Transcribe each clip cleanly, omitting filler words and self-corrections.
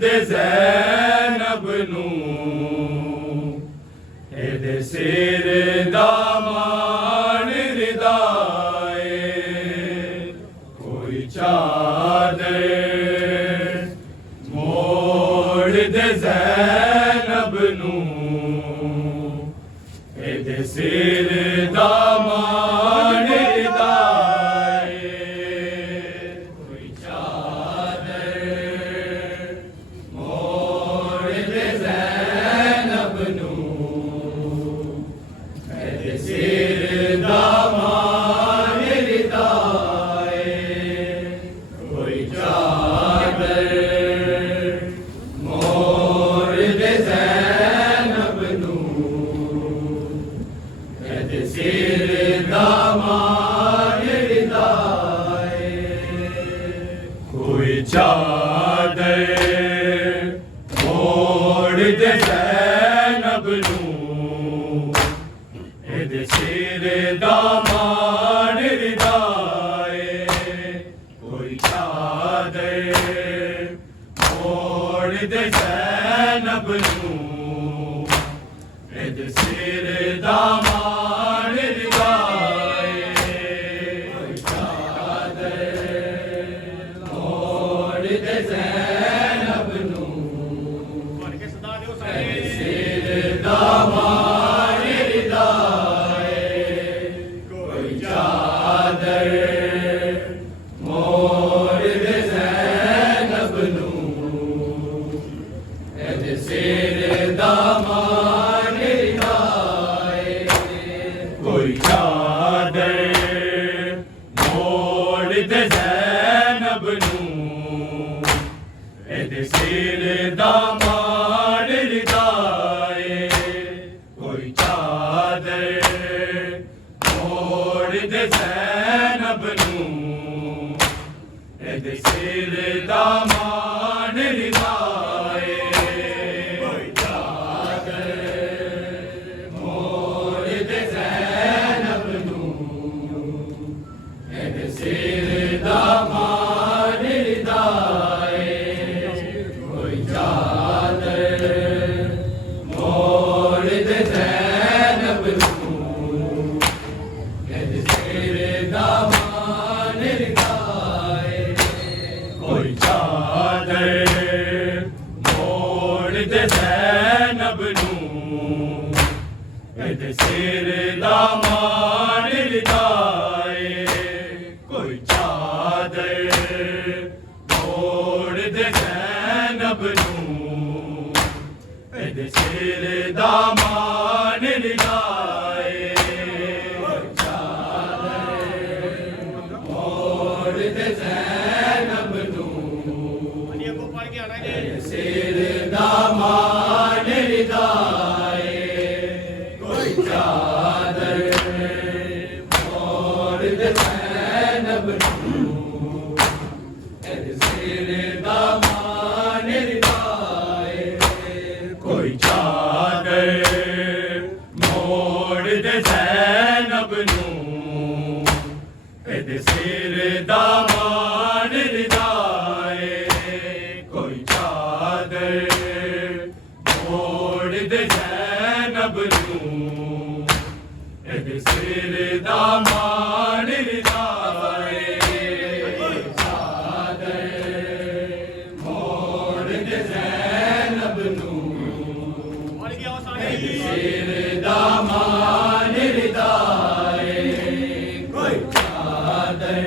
दे ज़ैनब नूं एदे सिर दामान रिदाए कोई चादर मोड़ दे ज़ैनब नूं एदे सिर दामान रिदाए कोई चादर मोड़ दे ज़ैनब नूं एदे सिर दामान रिदाए कोई चादर मोड़ दे ज़ैनब नूं एदे सिर दामान रिदाए कोई चादर मोड़ दे ज़ैनब नूं एदे सिर दामान रिदाए कोई चादर मोड़ दे ज़ैनब नूं एदे सिर दामान रिदाए कोई चादर मोड़ दे ज़ैनब नूं एदे सिर दामान रिदाए कोई चादर मोड़ दे ज़ैनब नूं एदे सिर दामान रिदाए कोई चादर मोड़ दे ज़ैनब नूं एदे सिर दामान रिदाए कोई चादर मोड़ दे ज़ैनब नूं एदे सिर दामान रिदाए कोई चादर मोड़ दे ज़ैनब नूं एदे सिर दामान रिदाए कोई चादर मोड़ दे ज़ैनब नूं एदे सिर दामान रिदाए कोई चादर मोड़ दे ज़ैनब नूं एदे सिर दामान रिदाए कोई चादर मोड़ दे ज़ैनब नूं एदे सिर दामान रिदाए कोई चादर मोड़ दे ज़ैनब नूं एदे सिर दामान रिदाए कोई चादर मोड़ दे ज़ैनब नूं एदे सिर दामान रिदाए कोई चादर मोड़ दे ज़ैनब नूं एदे सिर दामान रिदाए कोई चादर मोड़ दे ज़ैनब नूं एदे सिर दामान रिदाए कोई चादर मोड़ दे ज़ैनब नूं एदे सिर दामान रिदाए कोई चादर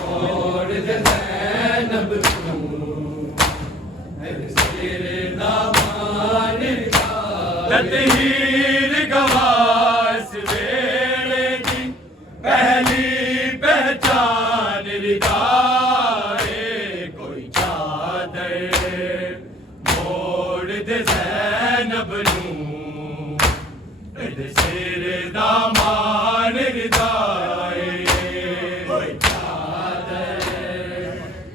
मोड़ दे ज़ैनब नूं एदे सिर दामान रिदाए ततहीर गवास वेले दी पहली पहचान रिदाए कोई चादर मोड़ दे ज़ैनब नूं एदे सिर दामान रिदाए कोई चादर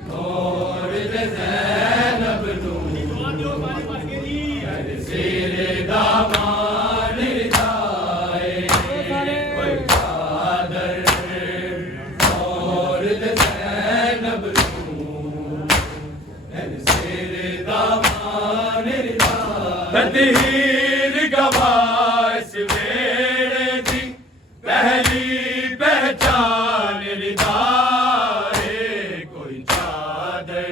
मोड़ दे ज़ैनब नूं एदे सिर दामान रिदाए कोई चादर मोड़ दे ज़ैनब नूं एदे सिर तदहीर गवाह इस वेड़े दी पहली पहचान रिदाए कोई चादर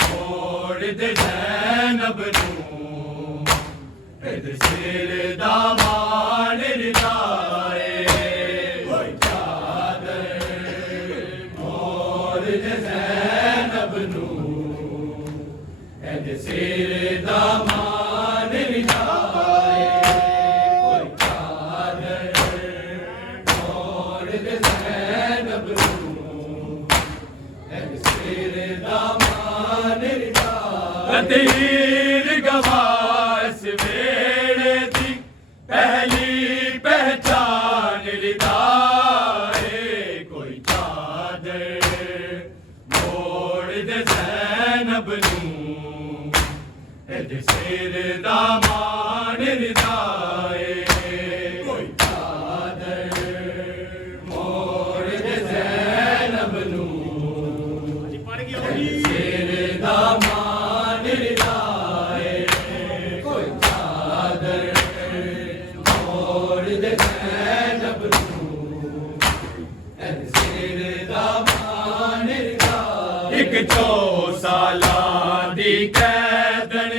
मोड़ दे ज़ैनब नूं इहदे सिर दा मान रिदाए कोई चादर मोड़ दे ज़ैनब नूं इहदे सिर दा मान रिदाए कोई चादर मोड़ दे ज़ैनब नूं इहदे सिर दा मान रिदाए तदहीर गवाह इस वेड़े दी पहली पहचान रिदाए कोई चादर मोड़ दे ज़ैनब नूं इहदे सिर दा मान रिदाए कोई चादर मोड़ दे ज़ैनब नूं इहदे सिर दा मान रिदाए कोई चादर मोड़ दे ज़ैनब नूं इहदे सिर दा मान रिदाए इक 4 सालां दी कैदन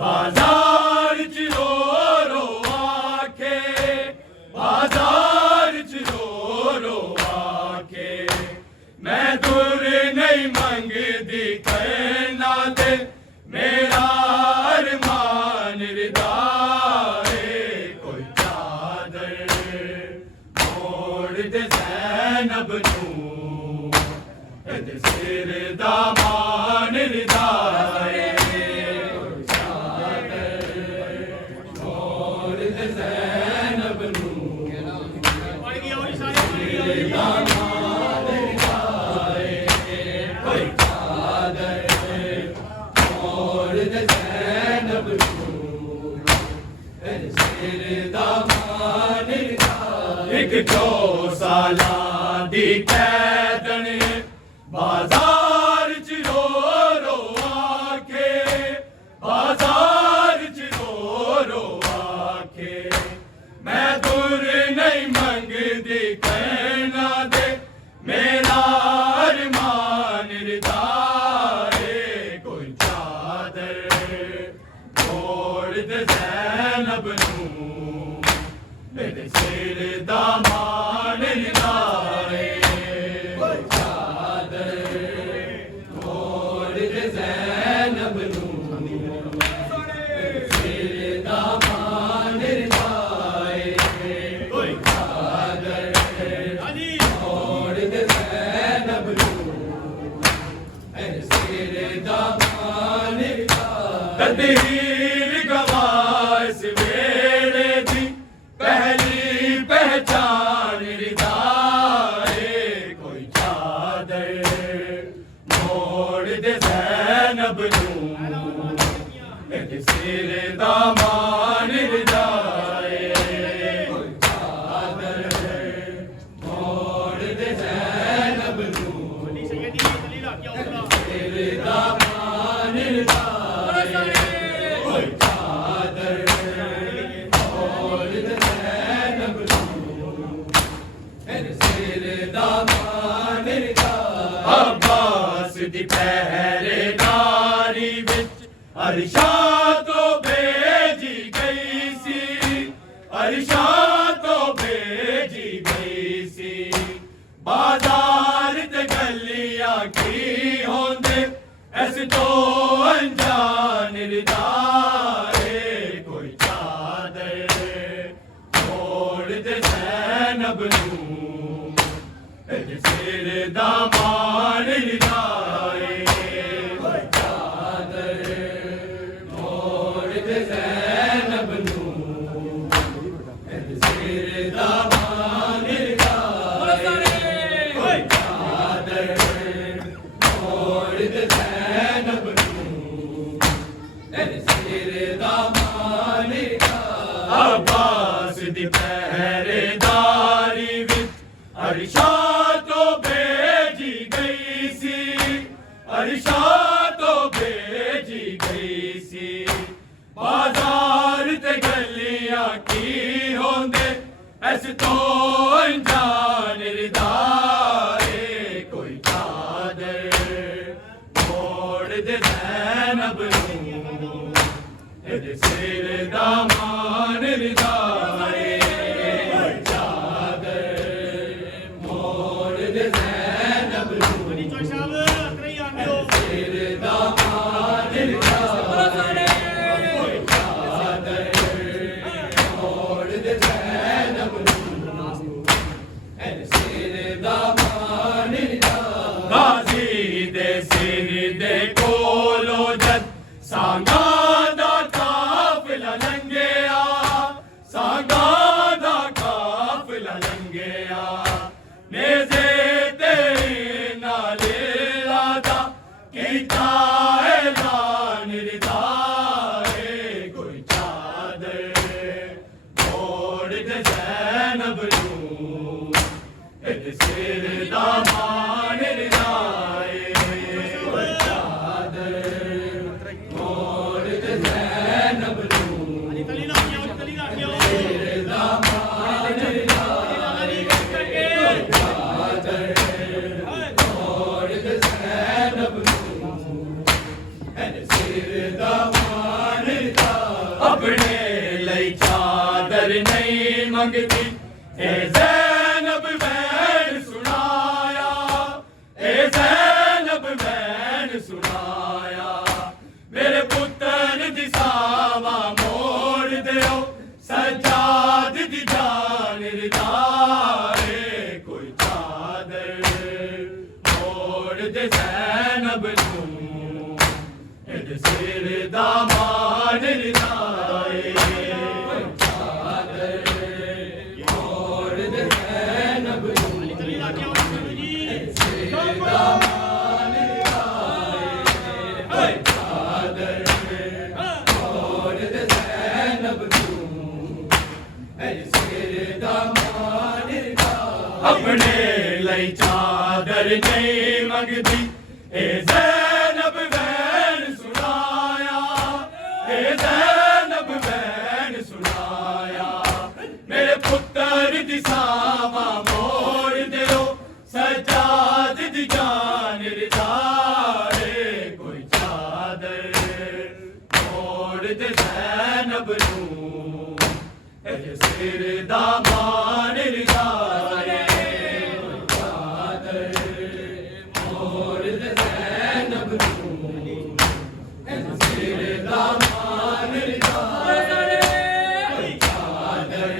बाजार च रो रो आखे बाजार च रो आखे मैं दुर नहीं मंगदी करना दे मेरा अरमान रिदाए कोई चादर मोड़ दे ज़ैनब नूं इहदे सिर दा मान रिदाए कोई चादर मोड़ दे ज़ैनब नूं सिर दा मान रिदाए कोई चादर मोड़ दे ज़ैनब नूं इहदे सिर दा मान रिदाए इक 4 सालां दी कैदन बाजार च रो रो आखे बाजार च रो आखे मैं दुर नहीं मंगदी करना दे मेरा अरमान रिदाए कोई चादर मोड़ दे ज़ैनब नूं इहदे सिर दा मान रिदाए कोई चादर मोड़ दे ज़ैनब नूं इहदे सिर दा मान रिदाए कोई चादर मोड़ दे ज़ैनब नूं इहदे सिर दा मान रिदाए तदहीर गवाह इस वेड़े दी पहली पहचान रिदाए कोई चादर मोड़ दे ज़ैनब नूं इहदे सिर दा मान रिदाए कोई चादर मोड़ दे ज़ैनब नूं सिर दा मान रिदाए कोई चादर मोड़ दे ज़ैनब नूं इहदे सिर दा मान रिदाए अब्बास दी पहरेदारी विच अरशा तो भेजी गई सी अरशा तो भेजी गई सी बाजार ते गलियां की होंदे ऐस तो अनजान रिदाए कोई चादर मोड़ दे ज़ैनब नूं इहदे सिर दा मान रिदाए कोई चादर मोड़ दे ज़ैनब नूं इहदे सिर दा मान रिदाए कोई चादर मोड़ दे ज़ैनब नूं इहदे सिर दा मान रिदाए अब्बास दी पहरेदारी विच अरशा तो भेजी गई सी अरशा तो भेजी गई सी दे ज़ैनब नूं इहदे सिर दा मान रिदाए चादर मोड़ दे ज़ैनब नूं सिर दा मान रिदाए चादर मोड़ दे ज़ैनब नूं इहदे सिर दा मान रिदाए गाज़ी दे सिर दे कोलो जद सांगा दा काफिला लंघिया सांगा दा काफिला लंघिया नेज़े ते नाले लादा कीता ऐलान रिदाए कोई चादर मोड़ दे ज़ैनब नूं इहदे सिर दा मान रिदाए कोई चादर मोड़ दे ज़ैनब नूं सिर दा मान रिदाए कोई चादर मोड़ दे ज़ैनब नूं इहदे सिर दा मान रिदाए अपने लई चादर नहीं मंगदी ए ज़ैनब वैन सुनाया ए ज़ैनब वैन सुनाया मेरे पुत्र दी सावा मोड़ दियो सजाद दी जान रिदाए कोई चादर मोड़ दे ज़ैनब नूं इहदे सिर दा मान रिदाए कोई चादर मोड़ दे ज़ैनब नूं इहदे सिर दा मान रिदाए कोई चादर मोड़ दे ज़ैनब नूं इहदे सिर दा मान रिदाए अपने लई चादर नहीं मंगदी ए ज़ैनब वैन सुनाया ए ज़ैनब वैन सुनाया मेरे पुत्र दी सावा मोड़ दियो सजाद दी जान रिदाए कोई चादर मोड़ दे ज़ैनब नूं इहदे सिर दा मान रिदाए कोई चादर मोड़ दे ज़ैनब नूं इहदे सिर दा मान रिदाए कोई चादर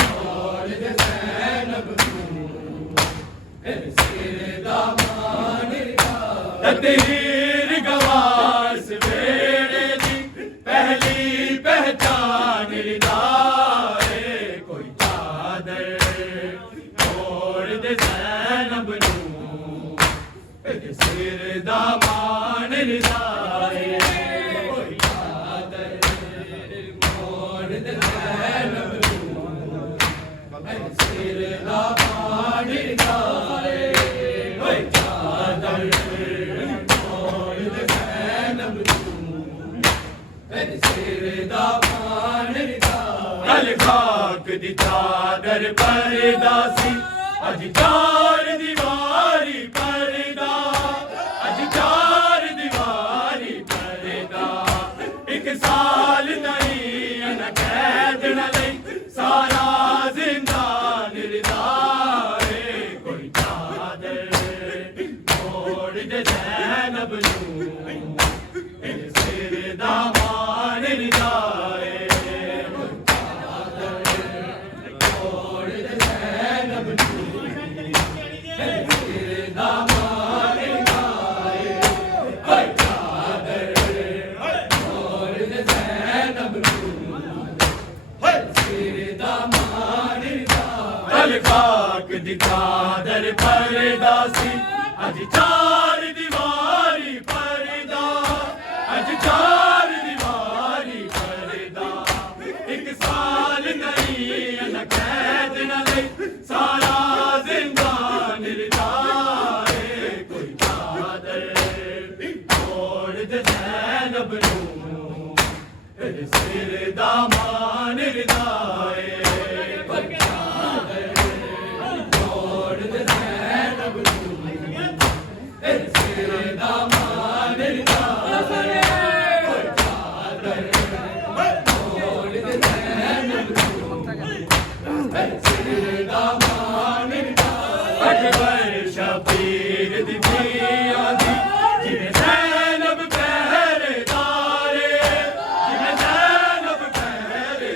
मोड़ दे ज़ैनब नूं इहदे सिर दा मान रिदाए तकदीर गवास वेड़े दी पहली पहचान रिदाए कोई चादर मोड़ दे ज़ैनब नूं इहदे सिर दा मान रिदाए कोई चादर मोड़ दे ज़ैनब नूं इहदे सिर दा मान रिदाए कोई चादर मोड़ दे ज़ैनब नूं इहदे सिर दा मान रिदाए कल खाक दी चादर परदा सी अज चार दीवारी परदा अज चार दीवारी परदा एक साल नहीं न कैद न लई सारा जिंदान रिदाए कोई चादर मोड़ दे ज़ैनब नूं इहदे सिर दा मान रिदाए कोई चादर मोड़ दे ज़ैनब नूं इहदे सिर दा मान रिदाए कोई चादर मोड़ दे ज़ैनब नूं इहदे सिर दा मान रिदाए कल खाक दी चादर परदा सी अज चार दीवारी परदा अज चार दीवारी परदा एक साल नहीं न कैद न लई सारा जिंदान रिदाए कोई चादर मोड़ दे ज़ैनब नूं इहदे सिर दा मान रिदाए कोई चादर मोड़ दे ज़ैनब नूं इहदे सिर दा मान ਸ਼ਬੀਰ ਦੀ ਧੀਆਂ ਦੀ ਜਿਵੇਂ ਜ਼ੈਨਬ ਪਹਿਰੇਦਾਰੇ ਜਿਵੇਂ ਜ਼ੈਨਬ ਪਹਿਰੇਦਾਰੇ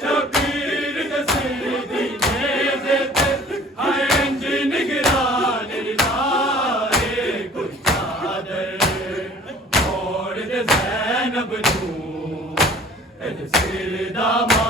ਸ਼ਬੀਰ ਦੇ ਸਿਰ ਦੀ ਨੇਜ਼ੇ ਤੇ ਹਾਏ ਇੰਜ ਨਿਗਰਾਨ ਲਾਏ ਕੋਈ ਚਾਦਰ ਮੋੜ ਦੇ ਜ਼ੈਨਬ ਨੂੰ ਇਹਦੇ ਸਿਰ ਦਾ